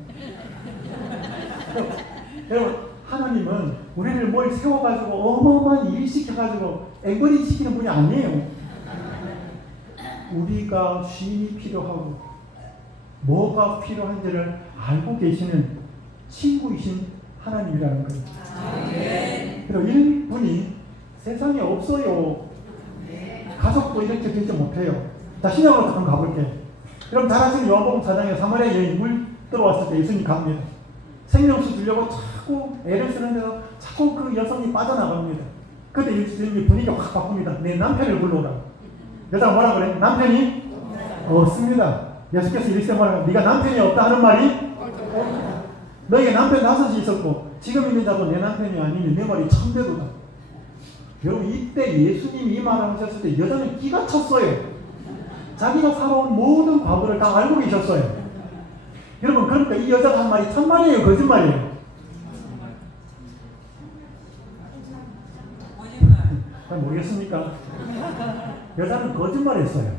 여러분 하나님은 우리를 뭘 세워가지고 어마어마한 일 시켜가지고 앵벌이 시키는 분이 아니에요. 우리가 쉼이 필요하고 뭐가 필요한지를 알고 계시는 친구이신 하나님이라는 거예요. 그리고 이분이 세상에 없어요. 가족도 이렇게 되지 못해요. 자, 신약으로 한번 가볼게. 그럼 잘 아시는 요한복음 4장에 사마리아 여인이 물 들어왔을 때 예수님이 갑니다. 생명수 주려고 자꾸 애를 쓰는데도 자꾸 그 여성이 빠져나갑니다. 그때 예수님이 분위기가 확 바꿉니다. 내 남편을 불러오라. 여자가 뭐라 그래? 남편이 없습니다. 예수께서 이르시되 뭐라 네가 남편이 없다 하는 말이 너에게 남편 5이 있었고 지금 있는 자도 내 남편이 아니니 내 말이 참되도다. 여러분 이때 예수님이 이 말을 하셨을 때 여자는 끼가 쳤어요. 자기가 살아온 모든 과거를 다 알고 계셨어요. 여러분 그러니까 이 여자가 한 말이 참말이에요, 거짓말이에요? 잘 모르겠습니까? 여자는 거짓말했어요.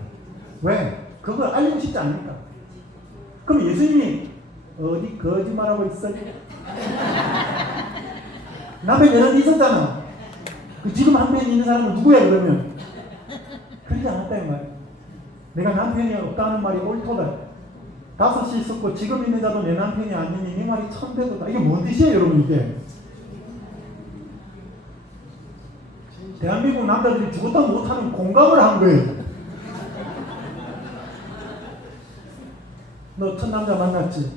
왜? 그걸 알리고 싶지 않으니까. 그럼 예수님이 어디 거짓말하고 있어요? 남의 여자도 있었잖아. 지금 한편에 있는 사람은 누구야 그러면? 그러지 않았다 이 말이야. 내가 남편이 없다는 말이 옳도다. 5이 있었고 지금 있는 자도 내 남편이 아니니 네 말이 참되도다. 이게 뭔 뜻이에요 여러분 이게? 대한민국 남자들이 죽었다 못하는 공감을 한 거예요. 너 첫 남자 만났지?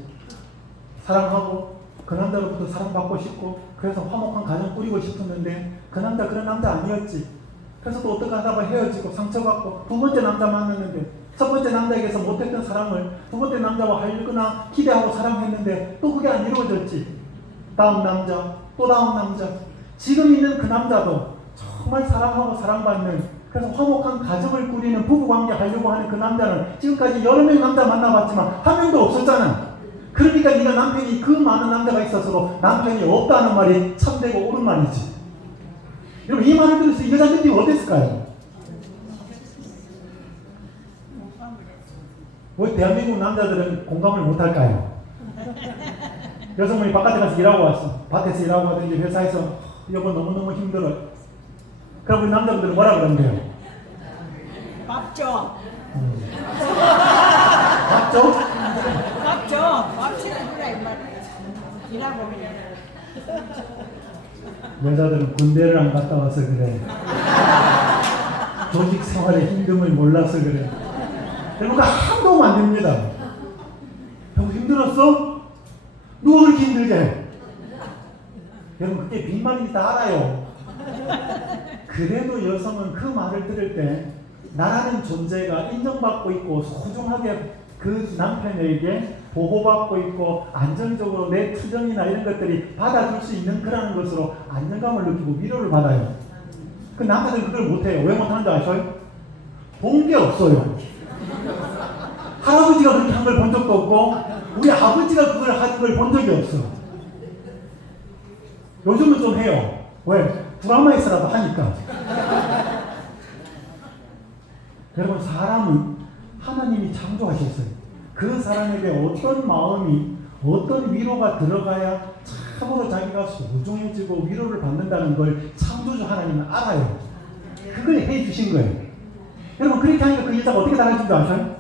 사랑하고 그 남자로부터 사랑받고 싶고 그래서 화목한 가정 꾸리고 싶었는데 그 남자 그런 남자 아니었지. 그래서 또 어떻게 하다가 헤어지고 상처받고 두 번째 남자 만났는데 첫 번째 남자에게서 못했던 사랑을 두 번째 남자와 하려거나 기대하고 사랑했는데 또 그게 안 이루어졌지. 다음 남자, 또 다음 남자. 지금 있는 그 남자도 정말 사랑하고 사랑받는 그래서 화목한 가정을 꾸리는 부부관계 하려고 하는 그 남자는 지금까지 여러 명 남자 만나봤지만 한 명도 없었잖아. 그러니까 네가 남편이 그 많은 남자가 있어서도 남편이 없다는 말이 참되고 옳은 말이지. 여러분 이 말을 들으면서 이 여자 느낌이 어땠을까요? 왜 대한민국 남자들은 공감을 못할까요? 여성분이 바깥에 가서 일하고 왔어. 밭에서 일하고 하든지 회사에서 여보 너무너무 힘들어. 그럼 우리 남자분들은 뭐라 그러는데요? 밥 줘. 밥 줘? 밥 줘. 밥 치러주라 이 말. 일하고 여자들은 군대를 안 갔다 와서 그래. 조직 생활의 힘듦을 몰라서 그래. 여러분 한 도움 안 됩니다. 형 힘들었어? 누가 그렇게 힘들게 해? 여러분 그게 빈말인지 다 알아요. 그래도 여성은 그 말을 들을 때 나라는 존재가 인정받고 있고 소중하게 그 남편에게 보호받고 있고 안정적으로 내 투정이나 이런 것들이 받아줄 수 있는 그런 것으로 안정감을 느끼고 위로를 받아요. 그 남자들은 그걸 못해요. 왜 못하는지 아셔요? 본 게 없어요. 할아버지가 그렇게 한 걸 본 적도 없고 우리 아버지가 그걸 하는 걸 본 적이 없어. 요즘은 좀 해요. 왜? 드라마에서라도 하니까. 여러분 사람은 하나님이 창조하셨어요. 그 사람에게 어떤 마음이 어떤 위로가 들어가야 참으로 자기가 소중해지고 위로를 받는다는 걸 창조주 하나님은 알아요. 그걸 해주신 거예요. 여러분 그렇게 하니까 그 여자가 어떻게 달라진 줄 아세요?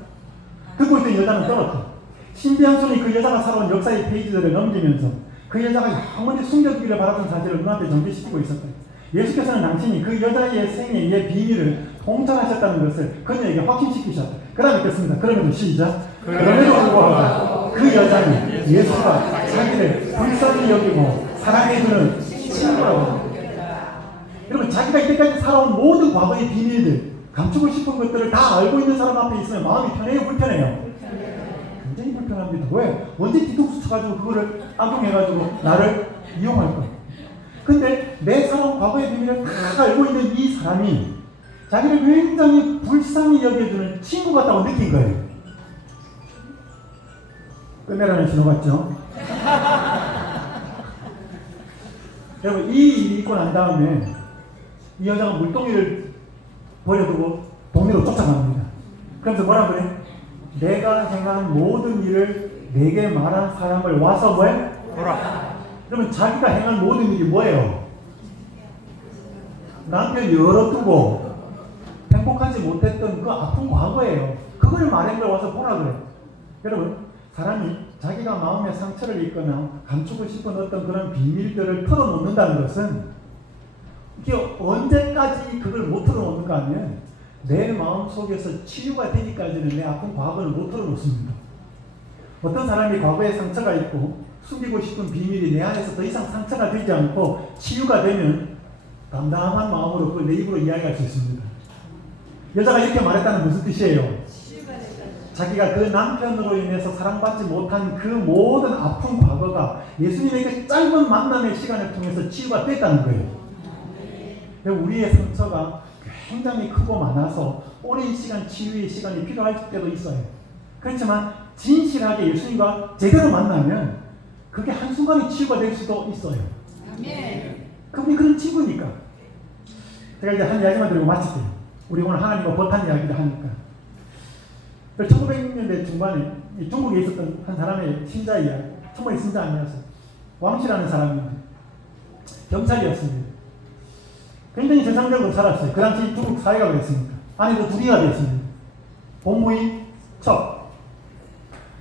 듣고 있던 여자는 떨었죠. 신비한 손이 그 여자가 살아온 역사의 페이지들을 넘기면서 그 여자가 영원히 숨겨두기를 바랐던 사실을 눈앞에 전개시키고 있었어요. 예수께서는 당신이 그 여자의 생애의 비밀을 통찰하셨다는 것을 그녀에게 확신시키셨다. 그 다음에 읽겠습니다. 그러면 시작. 그럼에도 불구하고 그 여자는 예수가 자기를 불쌍히 여기고 사랑해주는 친구라고. 여러분 자기가 이때까지 살아온 모든 과거의 비밀들 감추고 싶은 것들을 다 알고 있는 사람 앞에 있으면 마음이 편해요? 불편해요? 굉장히 불편합니다. 왜? 언제 뒤통수 쳐가지고 그거를 악용해가지고 나를 이용할 거예요. 근데 내 살아온 과거의 비밀을 다 알고 있는 이 사람이 자기를 굉장히 불쌍히 여겨주는 친구 같다고 느낀 거예요. 끝내라는 신호 같죠? 여러분 이 일이 있고 난 다음에 이 여자가 물동이를 버려두고 동네로 쫓아갑니다. 그래서 뭐라 그래? 내가 행하는 모든 일을 내게 말한 사람을 와서 뭘? 보라. 그러면 자기가 행한 모든 일이 뭐예요? 남편 열어두고 행복하지 못했던 그 아픈 과거예요. 그걸 말한 걸 와서 보라 그래요. 여러분, 사람이 자기가 마음에 상처를 입거나 감추고 싶은 어떤 그런 비밀들을 털어놓는다는 것은 이게 언제까지 그걸 못 털어놓는가 하면 내 마음 속에서 치유가 되기까지는 내 아픈 과거를 못 털어놓습니다. 어떤 사람이 과거에 상처가 있고 숨기고 싶은 비밀이 내 안에서 더 이상 상처가 되지 않고 치유가 되면 담담한 마음으로 그걸 내 입으로 이야기할 수 있습니다. 여자가 이렇게 말했다는 무슨 뜻이에요? 자기가 그 남편으로 인해서 사랑받지 못한 그 모든 아픈 과거가 예수님에게 짧은 만남의 시간을 통해서 치유가 됐다는 거예요. 우리의 상처가 굉장히 크고 많아서 오랜 시간 치유의 시간이 필요할 때도 있어요. 그렇지만 진실하게 예수님과 제대로 만나면 그게 한순간에 치유가 될 수도 있어요. 그분이 그런 친구니까. 제가 이제 한 이야기만 드리고 마칠게요. 우리 오늘 하나님과 법한 이야기를 하니까. 1900년대 중반에 중국에 있었던 한 사람의 신자 이야기. 정말 신자 아니었어요. 왕씨라는 사람인데 경찰이었습니다. 굉장히 세상적으로 살았어요. 그 당시 중국 사회가 그랬습니다. 아내도 둘이가 됐습니다. 본부인 척.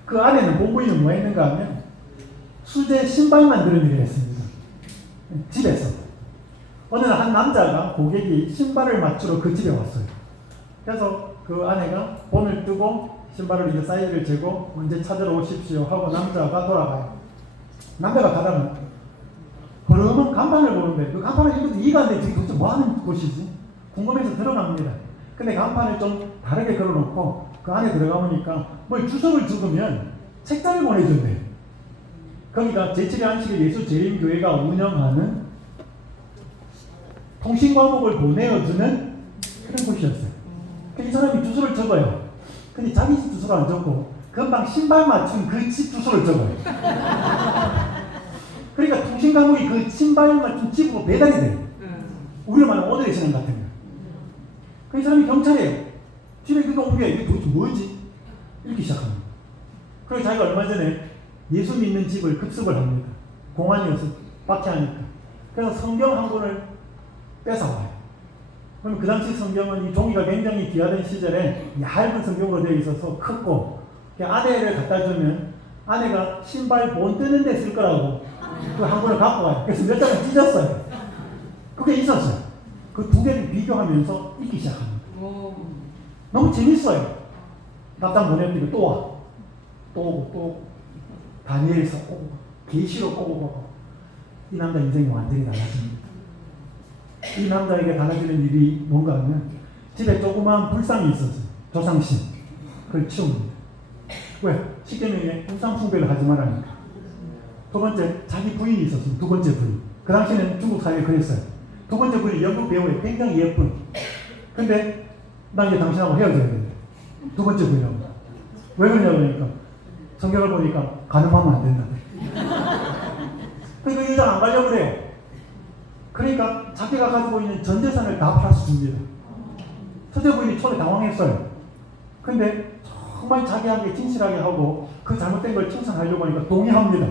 그 안에는 본부인은 뭐 했는가 하면 수제 신발 만드는 일을 했습니다. 집에서. 어느 날 한 남자가 고객이 신발을 맞추러 그 집에 왔어요. 그래서 그 아내가 본을 뜨고 신발을 이제 사이즈를 재고 언제 찾으러 오십시오 하고 남자가 돌아가요. 남자가 가다가 그러면 간판을 보는데 그 간판을 읽어도 이해가 안 돼. 지금 도대체 뭐 하는 곳이지? 궁금해서 들어갑니다. 근데 간판을 좀 다르게 걸어놓고 그 안에 들어가 보니까 뭘 주소를 적으면 책자를 보내준대요. 거기가 제7의 안식일 예수재림교회가 운영하는 통신과목을 보내어주는 그런 곳이었어요. 이 사람이 주소를 적어요. 근데 자기 집 주소를 안 적고 금방 신발 맞춘 그 집 주소를 적어요. 그러니까 통신 과목이 그 신발 맞춘 집으로 배달이 돼요. 우리로 말하면 오늘의 신앙 같은 거. 그 사람이 경찰이에요. 집에 그거 옮겨요. 이게 도대체 뭐지? 읽기 시작합니다. 그리고 자기가 얼마 전에 예수 믿는 집을 급습을 합니다. 공안이어서 박해하니까. 그래서 성경 한 권을 뺏어와요. 그럼 그 당시 성경은 이 종이가 굉장히 귀하던 시절에 얇은 성경으로 되어 있어서 크고 아내를 갖다 주면 아내가 신발 본 뜨는 데 쓸 거라고 그 한 권을 갖고 와요. 그래서 몇 장을 찢었어요. 그게 있었어요. 그 두 개를 비교하면서 읽기 시작합니다. 너무 재밌어요. 답장 보내드리고 또 와. 또 오고 또 오고. 다니엘서 오고 계시록 오고. 이 남자 인생이 완전히 달라집니다. 이 남자에게 달라지는 일이 뭔가 하면 집에 조그마한 불상이 있었어요. 조상신. 그걸 치웁니다. 왜? 십계명에 불상 숭배를 하지 말라니까. 두 번째, 자기 부인이 있었어요. 두 번째 부인. 그 당시에는 중국 사회에 그랬어요. 두 번째 부인이 연극 배우에 굉장히 예쁜. 근데 나 이제 당신하고 헤어져야 된대. 두 번째 부인하고. 왜 그러냐고 하니까 성경을 보니까 가늠하면 안 된다. 그러니까 여자가 안 가려고 그래요. 그러니까 자기가 가지고 있는 전 재산을 다 팔아서 줍니다. 첫째 부인이 처음에 당황했어요. 근데 정말 자기에게 진실하게 하고 그 잘못된 걸 칭찬하려고 하니까 동의합니다.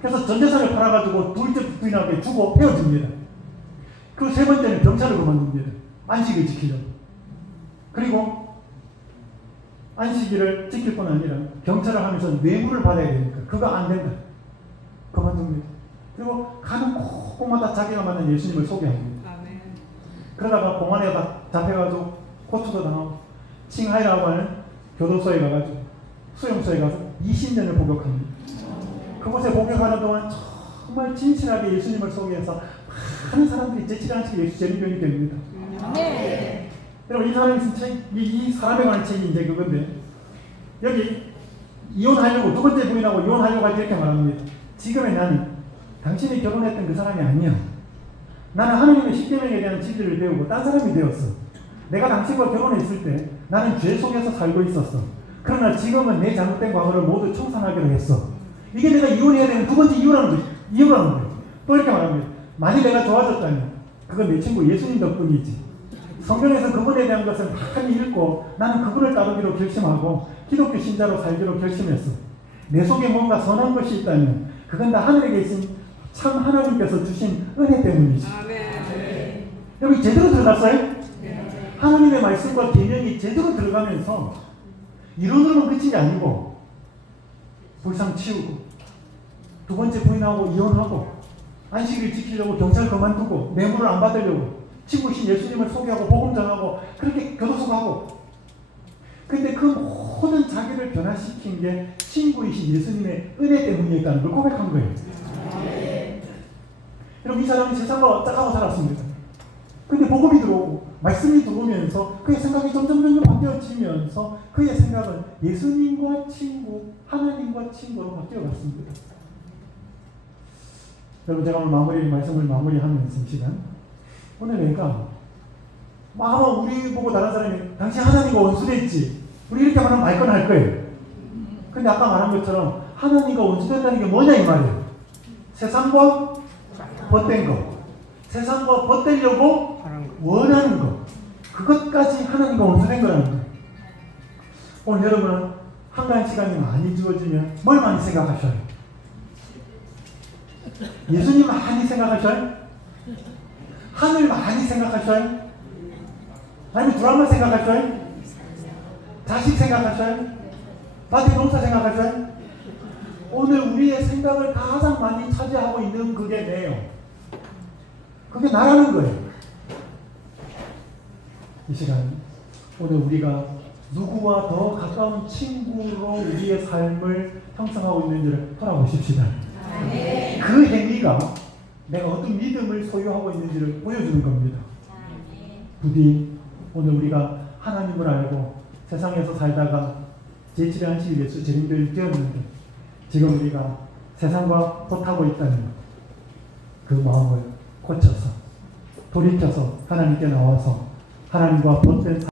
그래서 전 재산을 팔아가지고 둘째 부인에게 주고 헤어집니다. 그리고 세 번째는 경찰을 그만둡니다. 안식일 지키려고. 그리고 안식일을 지킬 뿐 아니라 경찰을 하면서 뇌물을 받아야 되니까 그거 안 된다. 그만둡니다. 그리고 가는 곳마다 자기가 만난 예수님을 소개합니다. 그러다가 공안에 잡혀가지고 고초도 당하고 칭하이라고 하는 교도소에 가가지고 수용소에 가서 20년을 복역합니다. 그곳에 복역하는 동안 정말 진실하게 예수님을 소개해서 많은 사람들이 제7의 안식일 예수 재림교인이 됩니다. 여러분 이 사람이 쓴 책, 이 사람에 관한 책이 이제 그건데 여기 이혼하려고 두 번째 부인하고 이혼하려고 할 때 이렇게 말합니다. 지금의 나는 당신이 결혼했던 그 사람이 아니야. 나는 하나님의 십계명에 대한 진리를 배우고 딴 사람이 되었어. 내가 당신과 결혼했을 때 나는 죄 속에서 살고 있었어. 그러나 지금은 내 잘못된 과거를 모두 청산하기로 했어. 이게 내가 이혼해야 되는 두 번째 이유라는 거예요. 또 이렇게 말합니다. 만일 내가 좋아졌다면 그건 내 친구 예수님 덕분이지. 성경에서 그분에 대한 것을 많이 읽고 나는 그분을 따르기로 결심하고 기독교 신자로 살기로 결심했어. 내 속에 뭔가 선한 것이 있다면 그건 다 하늘에 계신 참 하나님께서 주신 은혜 때문이지. 아멘. 여러분 제대로 들어갔어요? 하나님의 말씀과 계명이 제대로 들어가면서 이론으로만 그친 게 아니고 불상 치우고 두 번째 부인하고 이혼하고 안식일 지키려고 경찰 그만두고 뇌물을 안 받으려고 친구이신 예수님을 소개하고 복음 전하고 그렇게 교도소 가고 근데 그 모든 자기를 변화시킨 게 친구이신 예수님의 은혜 때문이었다는 걸 고백한 거예요. 여러분 이 사람이 세상과 짝하고 살았습니다. 근데 복음이 들어오고 말씀이 들어오면서 그의 생각이 점점 바뀌어지면서 그의 생각은 예수님과 친구, 하나님과 친구로 바뀌어갔습니다. 여러분 제가 오늘 말씀을 마무리하면서 이 시간 오늘 내가 아마 우리 보고 다른 사람이 당신 하나님과 원수됐지 우리 이렇게 말하면 알 건 알 거예요. 근데 아까 말한 것처럼 하나님과 원수된다는 게 뭐냐 이 말이에요. 세상과 벗된 거, 세상과 벗되려고 원하는 거, 그것까지 하나님과 원수된 거라는 거예요. 오늘 여러분은 한가한 시간이 많이 주어지면 뭘 많이 생각하셔요? 예수님 많이 생각하셔요? 하늘 많이 생각하셔요? 아니면 드라마 생각하셔요? 자식 생각하셔요? 밭에 농사 생각하셔요? 오늘 우리의 생각을 가장 많이 차지하고 있는 그게 내요. 그게 나라는 거예요. 이 시간 오늘 우리가 누구와 더 가까운 친구로 우리의 삶을 형성하고 있는지를 돌아보십시다. 그 행위가 내가 어떤 믿음을 소유하고 있는지를 보여주는 겁니다. 부디 오늘 우리가 하나님을 알고 세상에서 살다가 제7의 안식일 예수 재림교를 되었는데 지금 우리가 세상과 벗하고 있다는 그 마음을 고쳐서 돌이켜서 하나님께 나와서 하나님과 벗된